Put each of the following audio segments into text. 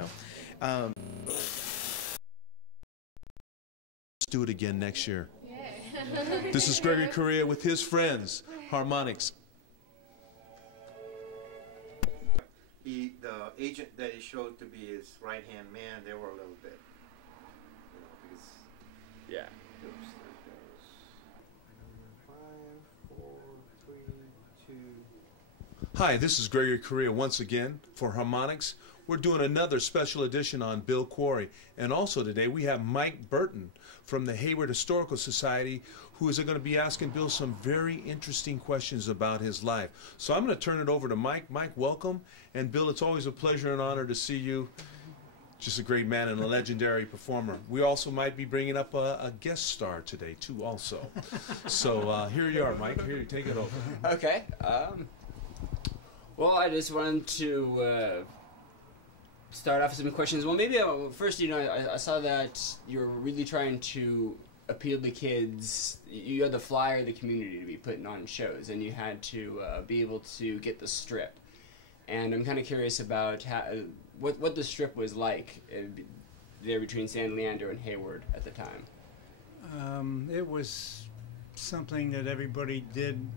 know. Let's do it again next year. This is Gregory Correa with his friends, Harmonics. The agent that he showed to be his right-hand man, they were a little bit, you know, because yeah. there goes 5, 4, 3, 2. Hi, this is Gregory Correa once again for Harmonics. We're doing another special edition on Bill Quarry. And also today we have Mike Burton from the Hayward Historical Society, who is going to be asking Bill some very interesting questions about his life. So I'm going to turn it over to Mike. Mike, welcome. And Bill, it's always a pleasure and honor to see you. Just a great man and a legendary performer. We also might be bringing up a guest star today, too, also. So here you are, Mike. Here, take it over. Okay. Well, I just wanted to start off with some questions. Well, maybe first, I saw that you're really trying to appeal to kids. You had the flyer of the community to be putting on shows, and you had to be able to get the strip. And I'm kind of curious about what the strip was like there between San Leandro and Hayward at the time. It was something that everybody did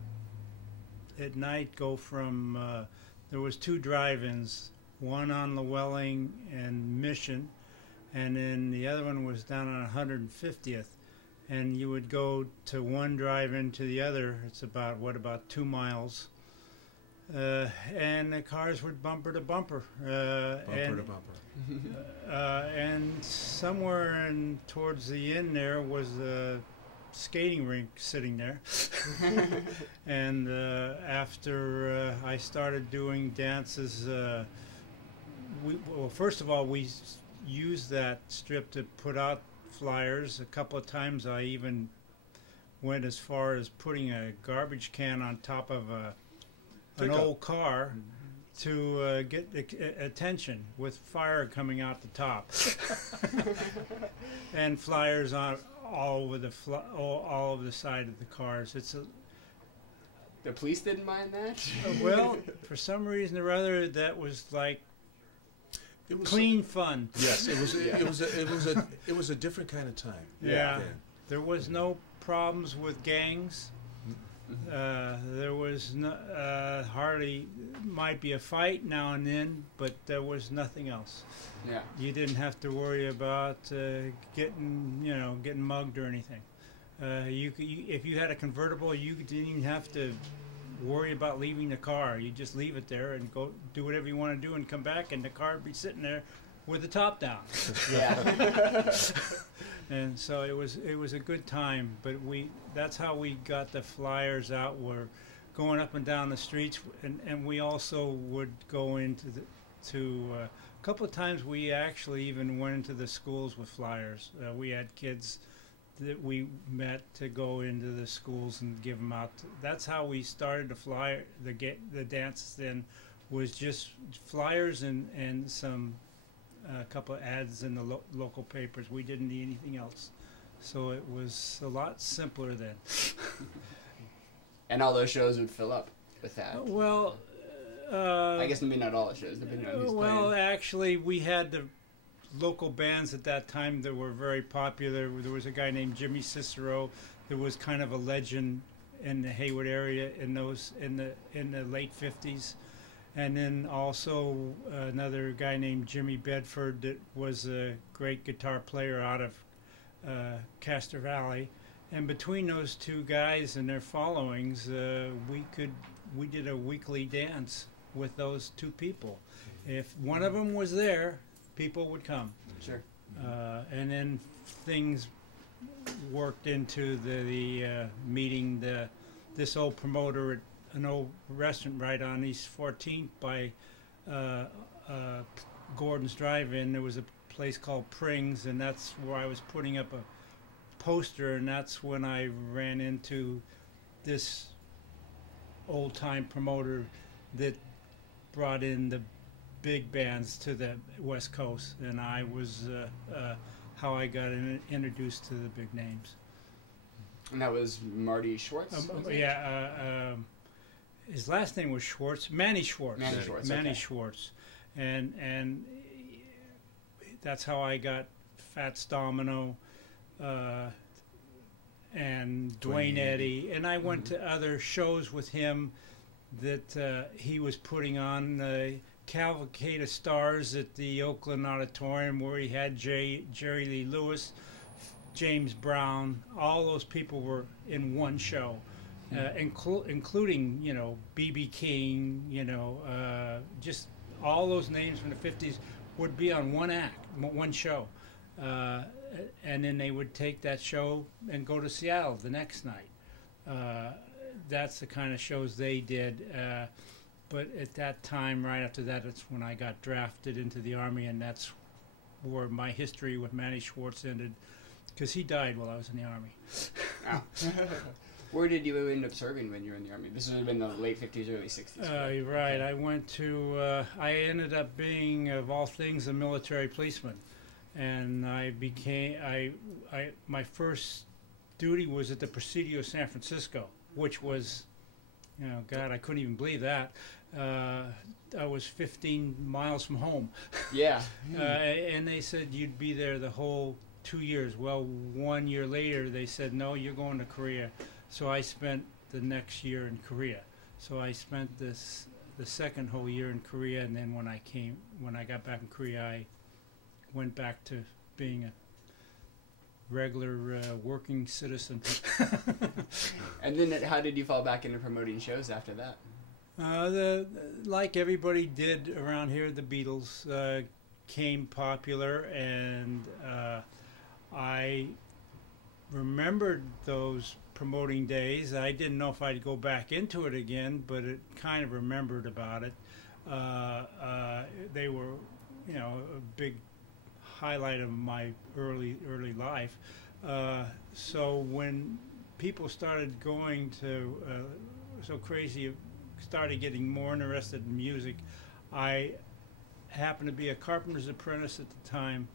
at night. Go from there was 2 drive-ins, one on Llewellyn and Mission, and then the other one was down on 150th. And you would go to one drive-in to the other. It's about 2 miles. And the cars would bumper to bumper. And somewhere towards the end there was a skating rink sitting there. And after I started doing dances, well, first of all, we used that strip to put out flyers. A couple of times I even went as far as putting a garbage can on top of an old car to get attention with fire coming out the top. And flyers on all over the side of the cars. The police didn't mind that? Well, for some reason or other, that was like clean fun. Yes, it was a different kind of time. Yeah, there was no problems with gangs. There was hardly, might be a fight now and then, but there was nothing else. Yeah, you didn't have to worry about getting mugged or anything. If you had a convertible, you didn't even have to worry about leaving the car. You just leave it there and go do whatever you want to do and come back, and the car would be sitting there with the top down. Yeah. And so it was a good time. But that's how we got the flyers out. We're going up and down the streets, and we also would go into a couple of times we actually even went into the schools with flyers. We had kids that we met to go into the schools and give them out. That's how we started the dances then, was just flyers and some a couple of ads in the local papers. We didn't need anything else. So it was a lot simpler then. And all those shows would fill up with that. Well, I guess maybe not all the shows, depending on who's playing. Actually, we had the local bands at that time that were very popular. There was a guy named Jimmy Cicero that was kind of a legend in the Hayward area in the late 50s. And then also another guy named Jimmy Bedford that was a great guitar player out of Castor Valley. And between those 2 guys and their followings, we did a weekly dance with those 2 people. If one of them was there, people would come. Sure. And then things worked into the meeting this old promoter at an old restaurant right on East 14th by Gordon's Drive-In. There was a place called Pring's, and that's where I was putting up a poster, and that's when I ran into this old-time promoter that brought in the big bands to the West Coast, and I was how I got introduced to the big names. And that was Marty Schwartz? His last name was Schwartz, Manny Schwartz. Manny Schwartz. Manny Okay. Schwartz, and that's how I got Fats Domino and Dwayne Eddy, and I went to other shows with him that he was putting on. Cavalcade of Stars at the Oakland Auditorium, where he had Jerry Lee Lewis, James Brown. All those people were in one show, including, you know, B.B. King, you know, just all those names from the 50s would be on one act, one show. And then they would take that show and go to Seattle the next night. That's the kind of shows they did. But at that time, right after that, it's when I got drafted into the Army, and that's where my history with Manny Schwartz ended, because he died while I was in the Army. Wow. Where did you end up serving when you were in the Army? This would have been the late 50s, early 60s. Right. I went to, I ended up being, of all things, a military policeman. And I became, my first duty was at the Presidio of San Francisco, which was, you know, God, I couldn't even believe that. I was 15 miles from home. Yeah. And they said you'd be there the whole 2 years. Well, 1 year later, they said, no, you're going to Korea. So I spent the next year in Korea. So I spent the second whole year in Korea, and then when I got back in Korea, I went back to being a regular working citizen. And then how did you fall back into promoting shows after that? Like everybody did around here, the Beatles came popular, and I remembered those promoting days. I didn't know if I'd go back into it again, but it kind of remembered about it. They were, you know, a big highlight of my early life. So when people started going to so crazy, started getting more interested in music, I happened to be a carpenter's apprentice at the time,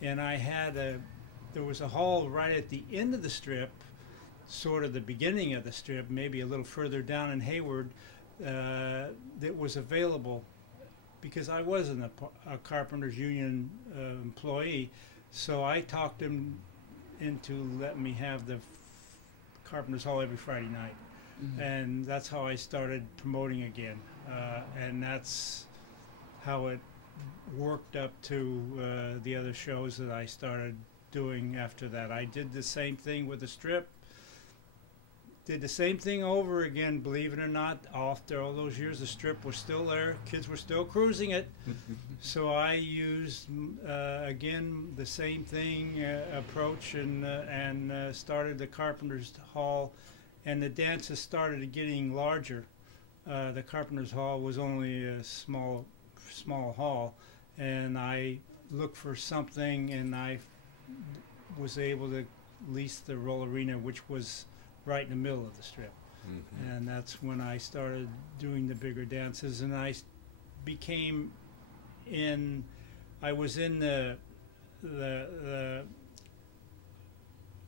and I had there was a hall right at the end of the strip, sort of the beginning of the strip, maybe a little further down in Hayward, that was available, because I wasn't a Carpenters Union employee, so I talked him into letting me have the Carpenters Hall every Friday night. Mm-hmm. And that's how I started promoting again. And that's how it worked up to the other shows that I started doing after that. I did the same thing with the strip. Did the same thing over again, believe it or not. After all those years, the strip was still there. Kids were still cruising it. So I used, again, the same thing approach and started the Carpenters Hall. And the dances started getting larger. The Carpenters Hall was only a small hall. And I looked for something, and I was able to lease the Roll Arena, which was right in the middle of the strip. Mm-hmm. And that's when I started doing the bigger dances, and I became I was in the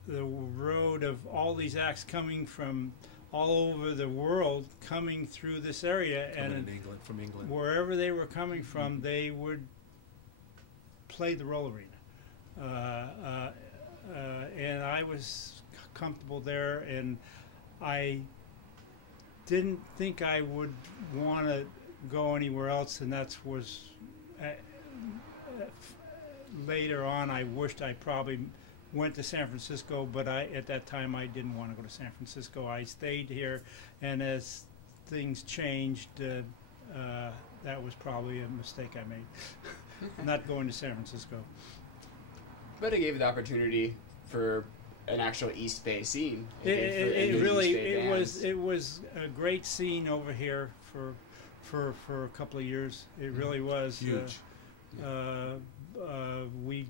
road of all these acts coming from all over the world, coming through this area, and from England, wherever they were coming from, they would play the Roll Arena, and I was comfortable there, and I didn't think I would want to go anywhere else, and that was later on. I wished I probably went to San Francisco, but at that time I didn't want to go to San Francisco. I stayed here, and as things changed, that was probably a mistake I made, not going to San Francisco. But it gave the opportunity for an actual East Bay scene. It was a great scene over here for a couple of years. It really was huge. We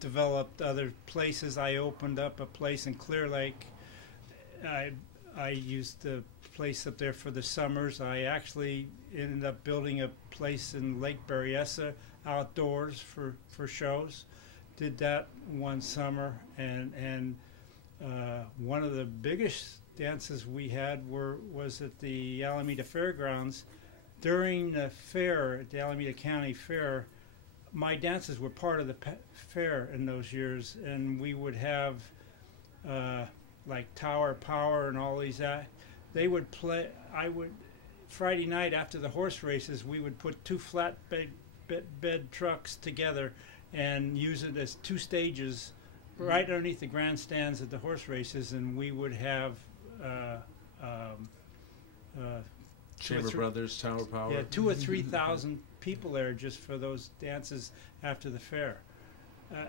developed other places. I opened up a place in Clear Lake. I used the place up there for the summers. I actually ended up building a place in Lake Berryessa outdoors for shows. Did that one summer, and one of the biggest dances we had was at the Alameda Fairgrounds. During the fair, at the Alameda County Fair, my dances were part of the fair in those years, and we would have like Tower Power and all these. They would play. Friday night after the horse races, we would put two flat bed trucks together and use it as two stages right underneath the grandstands at the horse races, and we would have Chamber Brothers, Tower Power. Yeah, 2,000 or 3,000 people there just for those dances after the fair.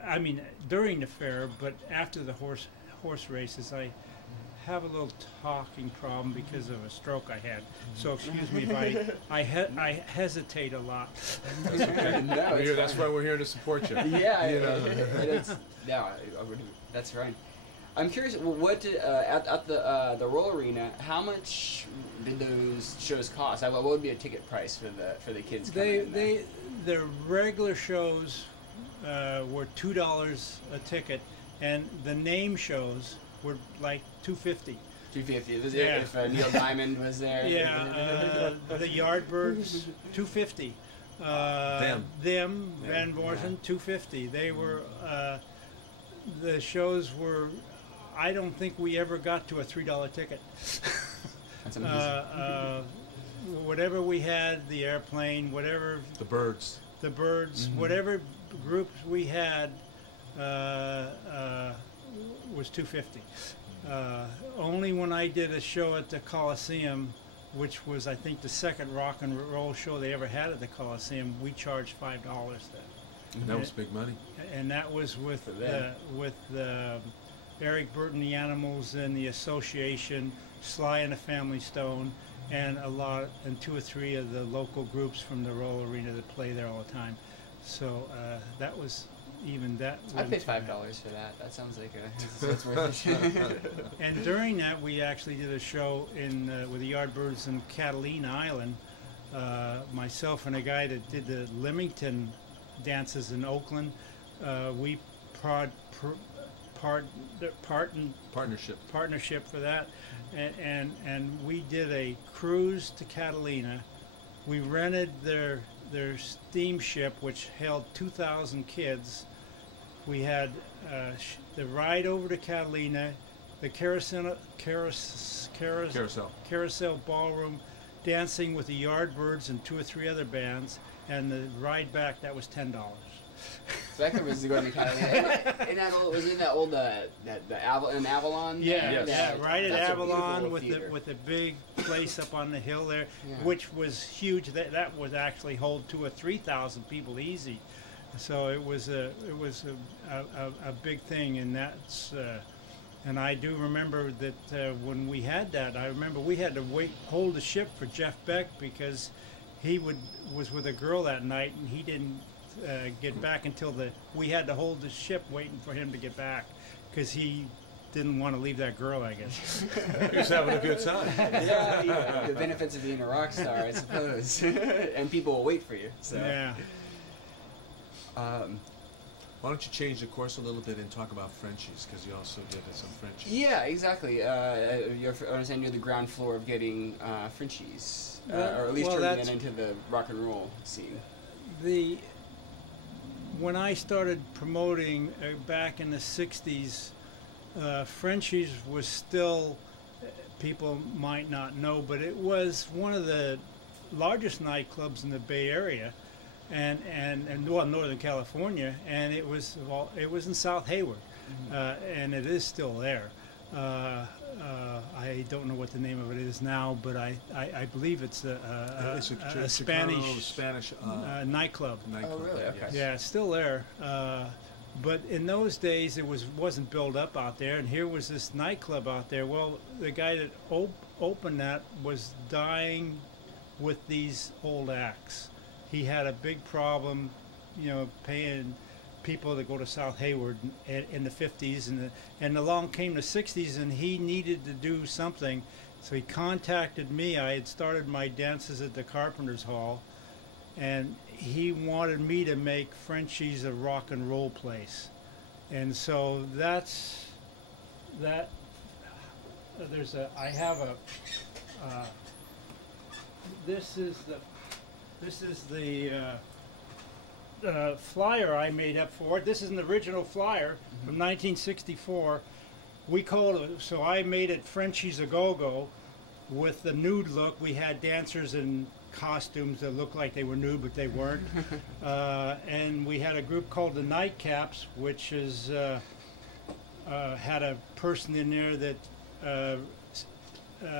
I mean, during the fair, but after the horse races, I have a little talking problem because of a stroke I had. So excuse me if I hesitate a lot. That's okay. No, that's why we're here to support you. Yeah, that's right. I'm curious, what did, at the Roll Arena, how much did those shows cost? What would be a ticket price for the kids coming in there? The regular shows were $2 a ticket, and the name shows were like $2.50. $2.50. Was Yeah. If Neil Diamond was there. Yeah, the Yardbirds, $2.50. Them, Van Morrison, $2.50. They were. The shows were. I don't think we ever got to a $3 ticket. That's amazing. Whatever we had, the airplane, whatever. The Birds. The Birds, whatever groups we had, was $2.50. Only when I did a show at the Coliseum, which was I think the second rock and roll show they ever had at the Coliseum, we charged $5 then. And that was big money. And that was with Eric Burton, the Animals, and the Association, Sly and the Family Stone, and two or three of the local groups from the Roll Arena that play there all the time. So that was even that. I'd pay $5 for that. That sounds like that's worth it. And during that, we actually did a show with the Yardbirds in Catalina Island. Myself and a guy that did the Leamington dances in Oakland. We partnership for that, and we did a cruise to Catalina. We rented their steamship, which held 2,000 kids. We had the ride over to Catalina, the carousel ballroom, dancing with the Yardbirds and two or three other bands, and the ride back, that was $10. So that was going to Catalina. Was it that old in Avalon? Yeah, right at Avalon with theater. the big place up on the hill there, which was huge. That would actually hold 2,000 or 3,000 people easy. So it was a big thing, and that's. And I do remember that when we had that, I remember we had to hold the ship for Jeff Beck because he was with a girl that night, and he didn't get back until we had to hold the ship waiting for him to get back because he didn't want to leave that girl, I guess. He was having a good time. Yeah, the benefits of being a rock star, I suppose. And people will wait for you. So. Yeah. Why don't you change the course a little bit and talk about Frenchies, because you also did some Frenchies. Yeah, exactly. I understand you're the ground floor of getting Frenchies, or at least turning that into the rock and roll scene. When I started promoting back in the 60s, Frenchies was still, people might not know, but it was one of the largest nightclubs in the Bay Area. And Northern California, and it was in South Hayward, and it is still there. I don't know what the name of it is now, but I believe it's a Spanish nightclub. Oh, really? Okay. Yeah, it's still there. But in those days, it wasn't built up out there, and here was this nightclub out there. Well, the guy that opened that was dying with these old acts. He had a big problem, paying people to go to South Hayward in the 50s, and along came the 60s, and he needed to do something. So he contacted me. I had started my dances at the Carpenters Hall, and he wanted me to make Frenchies a rock and roll place. And so that's that. This is the flyer I made up for it. This is an original flyer from 1964. We called it, so I made it Frenchie's a Go-Go with the nude look. We had dancers in costumes that looked like they were nude, but they weren't. And we had a group called the Nightcaps, which is had a person in there that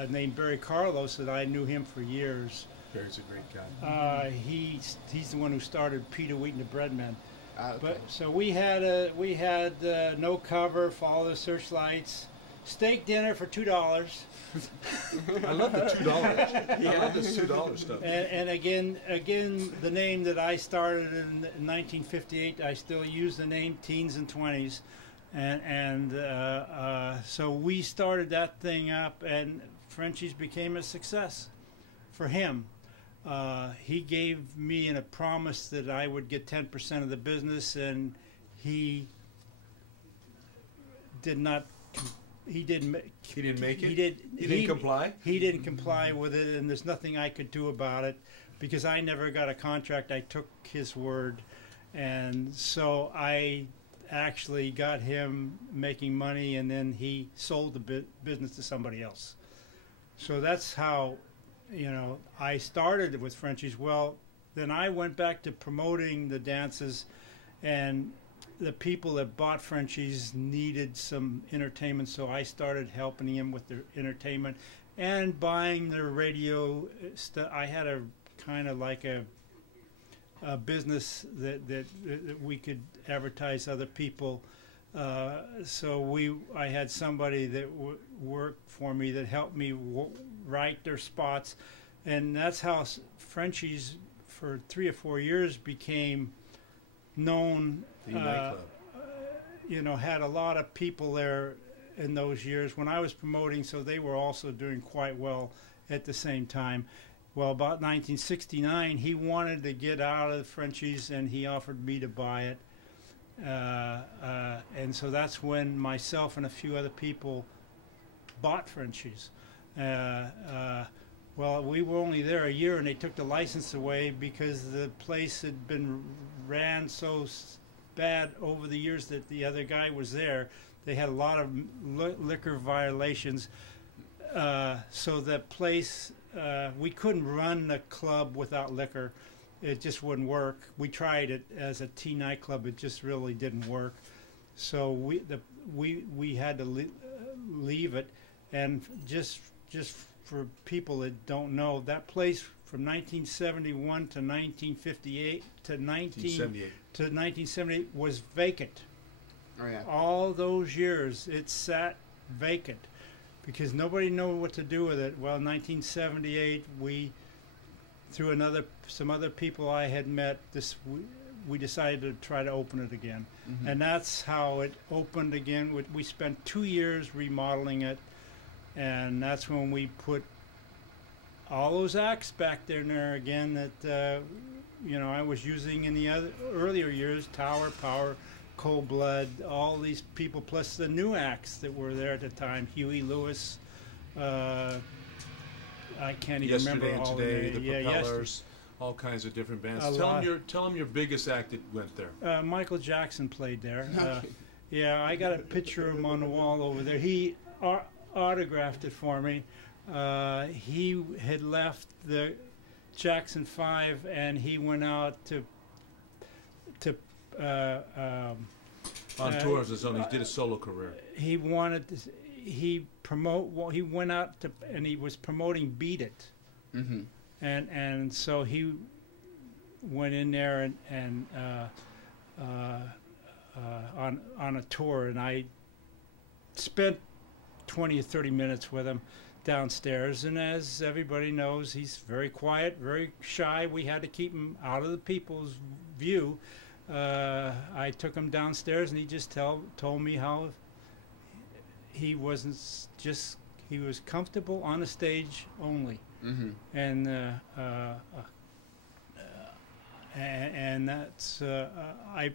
named Barry Carlos, that I knew him for years. Barry's a great guy. He's the one who started Peter Wheat and the Breadmen. Okay. But so we had No Cover, Follow the Searchlights, steak dinner for $2. I love the $2. I love this $2 stuff. And again, the name that I started in 1958, I still use the name Teens and 20s, and so we started that thing up, and Frenchie's became a success for him. He gave me a promise that I would get 10% of the business, and he did not. He didn't make it. He didn't comply. He didn't comply with it, and there's nothing I could do about it because I never got a contract. I took his word, and so I actually got him making money, and then he sold the business to somebody else. So that's how, I started with Frenchie's. Well, then I went back to promoting the dances, and the people that bought Frenchie's needed some entertainment, so I started helping them with their entertainment and buying their radio stuff. I had a kind of like a business that we could advertise other people. So I had somebody that worked for me that helped me write their spots, and that's how Frenchie's for 3 or 4 years became known. Had a lot of people there in those years when I was promoting, so they were also doing quite well at the same time. Well, about 1969, he wanted to get out of Frenchie's, and he offered me to buy it. And so that's when myself and a few other people bought Frenchie's. Well, we were only there a year, and they took the license away because the place had been ran so bad over the years that the other guy was there. They had a lot of liquor violations. So that place, we couldn't run the club without liquor. It just wouldn't work. We tried it as a tea nightclub. It just really didn't work. So we had to leave it. And just for people that don't know, that place from 1971 to 1958 to 1978 was vacant. Oh yeah. All those years it sat vacant because nobody knew what to do with it. Well, in 1978, we, through some other people I had met, we decided to try to open it again. Mm-hmm. And that's how it opened again. We spent 2 years remodeling it, and that's when we put all those acts back there again that I was using in the earlier years: Tower, Power, Cold Blood, all these people, plus the new acts that were there at the time: Huey Lewis. I can't even remember all Today, the the Propellers, all kinds of different bands. Tell them your biggest act that went there. Michael Jackson played there. Yeah, I got a picture of him on the wall over there. He autographed it for me. He had left the Jackson 5, and he went out to on tour as his own. He did a solo career. He wanted to, he went out to, and he was promoting Beat It. Mm-hmm. And so he went in there and on a tour, and I spent 20 or 30 minutes with him downstairs. And as everybody knows, he's very quiet, very shy. We had to keep him out of the people's view. I took him downstairs, and he just told me how he was comfortable on the stage only. Mm-hmm. And that's I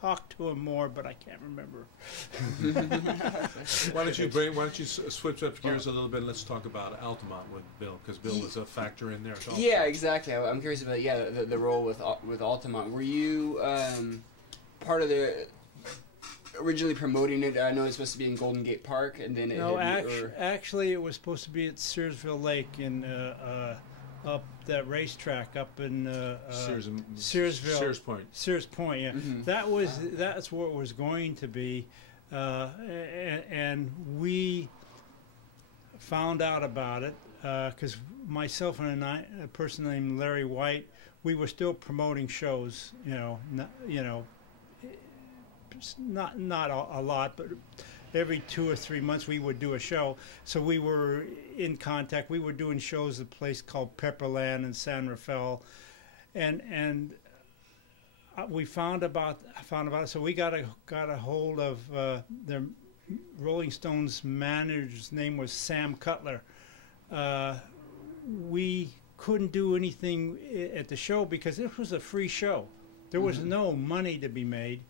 talked to him more, but I can't remember. Why don't you switch up gears a little bit and let's talk about Altamont with Bill, because Bill was a factor in there. Yeah, exactly. I'm curious about the role with Altamont. Were you part of the originally promoting it? I know it's supposed to be in Golden Gate Park, and then actually it was supposed to be at Searsville Lake in up that racetrack up in Searsville. Sears Point, yeah. Mm-hmm. That's where it was going to be, and we found out about it because myself and a person named Larry White, we were still promoting shows. Not a lot, but every 2 or 3 months we would do a show. So we were in contact. We were doing shows at a place called Pepperland in San Rafael, and we found about it. So we got a hold of the Rolling Stones manager's name was Sam Cutler. We couldn't do anything at the show because this was a free show. There was no money to be made.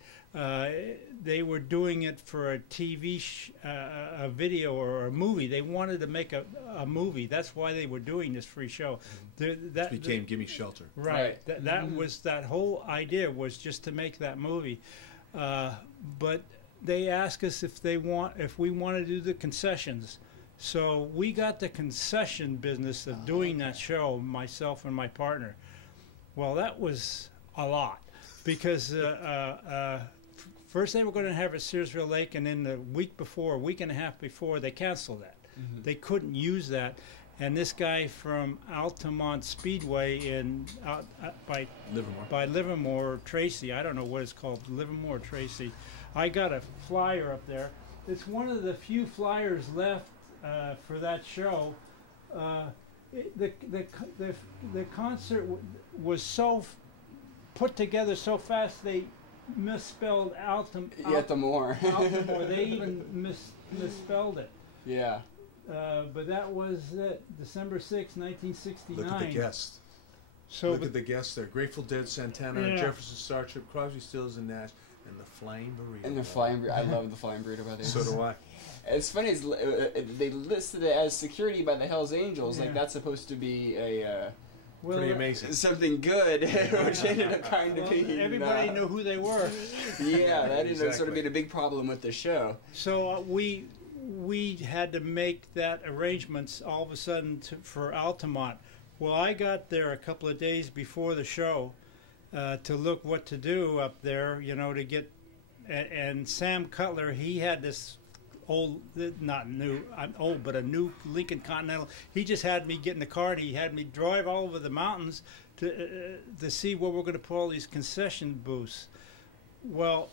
They were doing it for a TV, a video or a movie. They wanted to make a movie. That's why they were doing this free show. That became Gimme Shelter. Right. That was that whole idea was just to make that movie. But they asked us if we want to do the concessions. So we got the concession business of doing that show, myself and my partner. Well, that was a lot because first they were going to have it at Searsville Lake, and then the week and a half before, they canceled that. Mm-hmm. They couldn't use that. And this guy from Altamont Speedway by Livermore, Tracy, I don't know what it's called, Livermore, Tracy. I got a flyer up there. It's one of the few flyers left for that show. The concert was so put together so fast they misspelled Altamore. Altamore. They even misspelled it. Yeah. But that was December 6, 1969. Look at the guests. Look at the guests there. Grateful Dead, Santana, Jefferson Starship, Crosby, Stills and Nash, and the Flying Burrito. And the Flying Burrito. I love the Flying Burrito Brothers. So do I. It's funny, they listed it as security by the Hells Angels. Like, that's supposed to be a... pretty amazing. Something good, which ended up kind of being... Everybody knew who they were. Yeah, that ended up sort of being a big problem with the show. So we had to make that arrangements all of a sudden for Altamont. Well, I got there a couple of days before the show to look what to do up there, to get... And Sam Cutler, he had this old, not new, I'm old, but a new Lincoln Continental. He just had me get in the car and he had me drive all over the mountains to see where we're going to put all these concession booths. Well,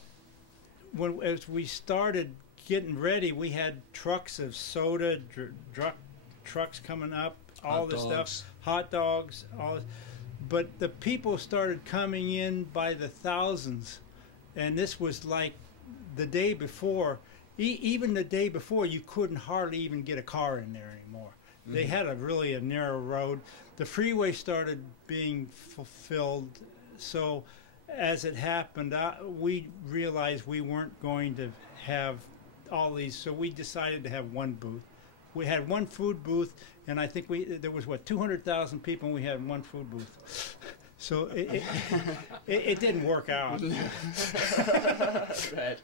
as we started getting ready, we had trucks of soda, trucks coming up, all this stuff, hot dogs, all. But the people started coming in by the thousands, and this was like the day before. Even the day before, you couldn't hardly even get a car in there anymore. Mm-hmm. They had a narrow road. The freeway started being fulfilled. So as it happened, we realized we weren't going to have all these. So we decided to have one booth. We had one food booth, and I think there was 200,000 people, and we had one food booth. So it didn't work out. Right.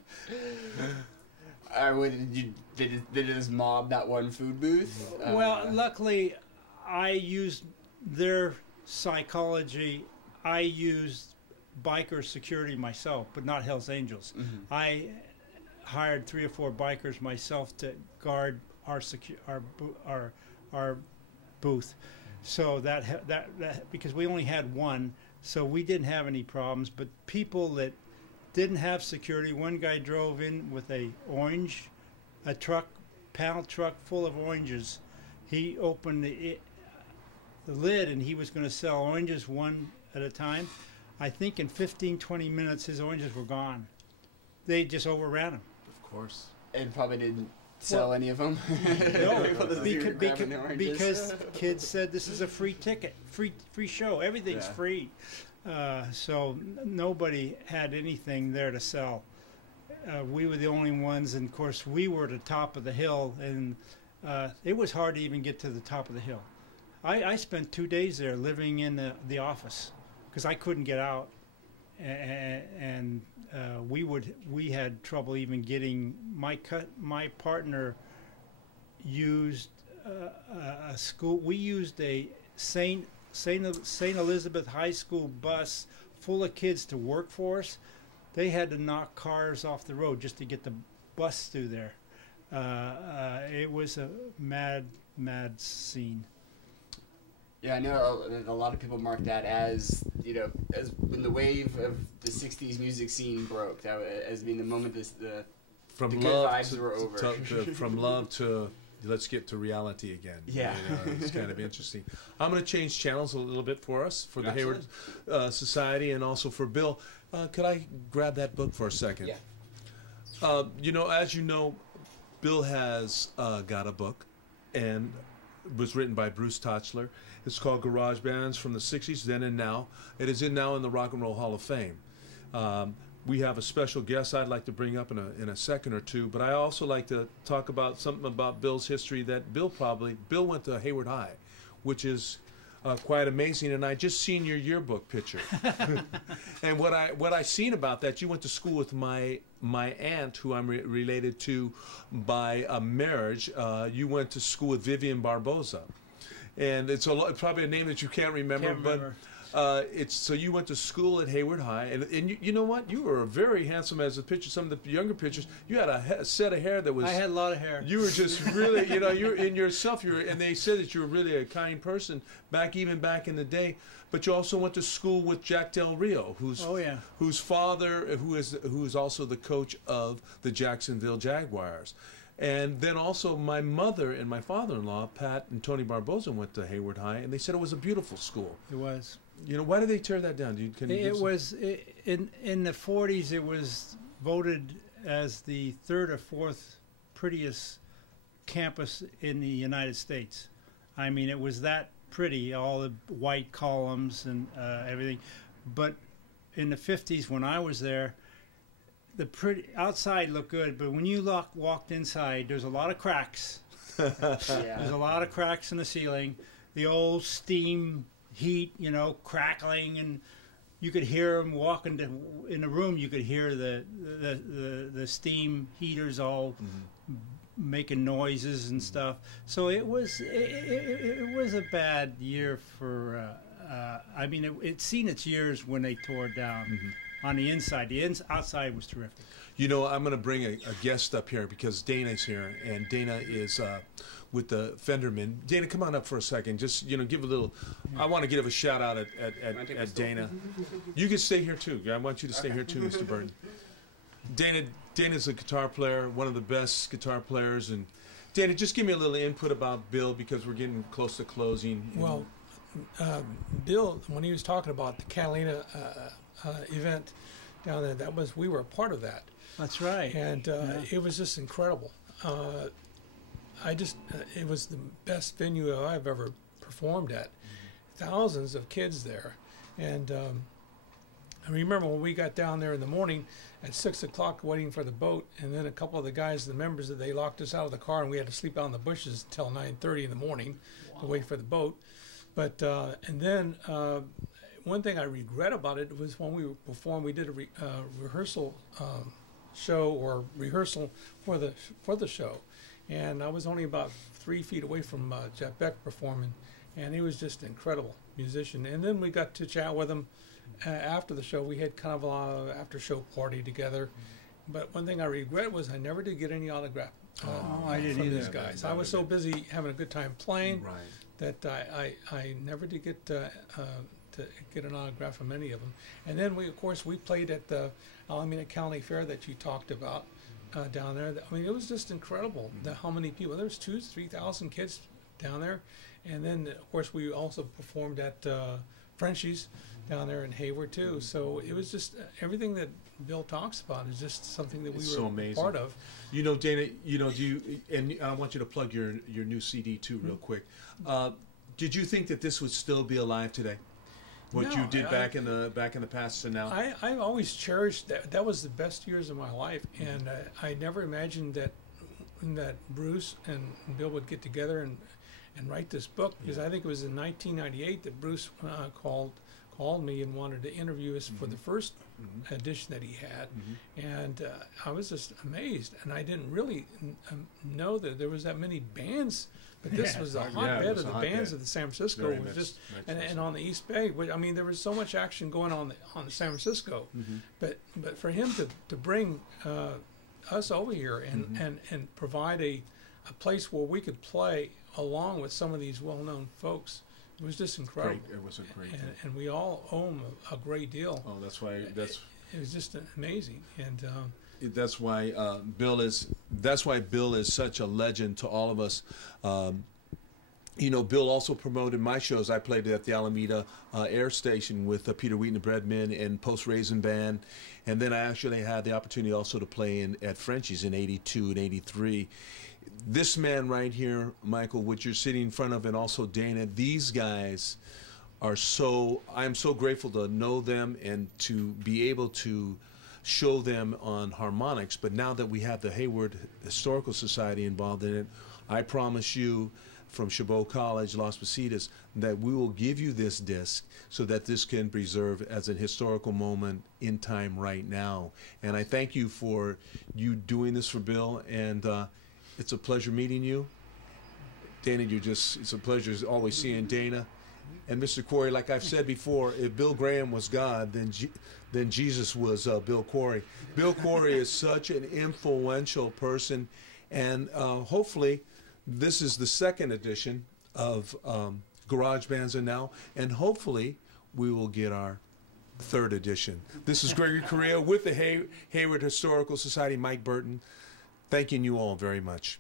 Did it just mob that one food booth? Well, luckily, I used their psychology. I used biker security myself, but not Hells Angels. Mm-hmm. I hired 3 or 4 bikers myself to guard our booth. So that because we only had one, so we didn't have any problems. But people that didn't have security. One guy drove in with a panel truck full of oranges. He opened the lid and he was going to sell oranges one at a time. I think in 15, 20 minutes his oranges were gone. They just overran him. Of course. And probably didn't sell any of them. No, because kids said this is a free ticket, free show. Everything's free. So nobody had anything there to sell. We were the only ones, and of course we were at the top of the hill, and it was hard to even get to the top of the hill. I spent 2 days there living in the office because I couldn't get out, and we had trouble even getting my partner used a school. We used a St. Elizabeth High School bus full of kids to work for us. They had to knock cars off the road just to get the bus through there. It was a mad scene. Yeah, I know a lot of people mark that as, you know, as when the wave of the '60s music scene broke, that as being the moment the From good love vibes were over. from love to let's get to reality again. Yeah. You know, it's kind of interesting. I'm going to change channels a little bit for us, for the Absolutely. Hayward Society, and also for Bill. Could I grab that book for a second? Yeah. You know, as you know, Bill has got a book, and it was written by Bruce Tochler. It's called Garage Bands from the 60s, Then and Now. It is now in the Rock and Roll Hall of Fame. We have a special guest I'd like to bring up in a second or two, but I also like to talk about something about Bill's history that Bill went to Hayward High, which is quite amazing. And I just seen your yearbook picture, and what I seen about that, you went to school with my aunt, who I'm related to by a marriage. You went to school with Vivian Barboza, and it's probably a name that you can't remember. It's so you went to school at Hayward High, and you know what? You were very handsome as a picture. Some of the younger pictures, you had a set of hair that was. I had a lot of hair. You were just really, you know, you're in yourself. And they said that you were really a kind person even back in the day. But you also went to school with Jack Del Rio, whose father, who is also the coach of the Jacksonville Jaguars. And then also my mother and my father-in-law, Pat and Tony Barboza, went to Hayward High, and they said it was a beautiful school. It was. You know, why did they tear that down? In the 40s, it was voted as the 3rd or 4th prettiest campus in the United States. I mean, it was that pretty, all the white columns and everything. But in the 50s, when I was there, the outside looked good, but when you walked inside, there's a lot of cracks. There's a lot of cracks in the ceiling. The old steam heat, you know, crackling, and you could hear them walking in the room. You could hear the steam heaters all making noises and stuff. So it was a bad year for. I mean, it's seen its years when they tore it down. On the inside, outside was terrific. You know, I'm going to bring a guest up here because Dana's here, and Dana is with the Fenderman. Dana, come on up for a second. Just, you know, give a little. I want to give a shout out at Dana. You can stay here too. I want you to stay here too, Mr. Burton. Dana's a guitar player, one of the best guitar players, and Dana, just give me a little input about Bill because we're getting close to closing. Well, Bill, when he was talking about the Catalina event down there, we were a part of that. That's right. And it was just incredible. It was the best venue I've ever performed at. Thousands of kids there. And I remember when we got down there in the morning at 6 o'clock waiting for the boat, and then a couple of the guys, the members, they locked us out of the car, and we had to sleep out in the bushes until 9:30 in the morning to wait for the boat. But and then one thing I regret about it was when we performed, we did a rehearsal show or rehearsal for the show, and I was only about 3 feet away from Jeff Beck performing, and he was just an incredible musician. And then we got to chat with him after the show. We had kind of an after-show party together. But one thing I regret was I never did get any autograph I didn't from either. these guys. I was so busy having a good time playing Right. that I never did get to get an autograph from any of them. And then we played at the Alameda County Fair that you talked about down there. I mean, it was just incredible how many people. There was 2,000-3,000 kids down there. And then of course we also performed at Frenchie's down there in Hayward too. So it was just everything that Bill talks about is just something that we It's were so amazing. part of. You know, Dana, you know, and I want you to plug your new CD too real quick. Did you think that this would still be alive today? what No, you did back in the past and now? I always cherished that. That was the best years of my life, and I never imagined that Bruce and Bill would get together and write this book, because I think it was in 1998 that Bruce called me and wanted to interview us for the first edition that he had, and I was just amazed, and I didn't really know that there was that many bands. But this was a hotbed of the bands of the San Francisco. It was just and on the East Bay. I mean, there was so much action going on the San Francisco. But for him to bring us over here and provide a place where we could play along with some of these well-known folks, it was just incredible. It was a great thing. And we all owe him a great deal. Oh, that's why. It was just amazing. And that's why Bill is such a legend to all of us. You know, Bill also promoted my shows. I played at the Alameda Air Station with Peter Wheaton, the Breadmen, and Post Raisin Band, and then I actually had the opportunity also to play at Frenchie's in '82 and '83. This man right here, Michael, what you're sitting in front of, and also Dana, these guys are I'm so grateful to know them and to be able to show them on Harmonics. But now that we have the Hayward Historical Society involved in it, I promise you from Chabot College, Las Positas, that we will give you this disc so that this can preserve as a historical moment in time right now. And I thank you for you doing this for Bill, and it's a pleasure meeting you. Dana, it's a pleasure always seeing Dana. And Mr. Quarry, like I've said before, if Bill Graham was God, then Jesus was Bill Quarry. Bill Quarry is such an influential person, and hopefully this is the second edition of Garage Bands and Now, and hopefully we will get our third edition. This is Gregory Correa with the Hayward Historical Society, Mike Burton, thanking you all very much.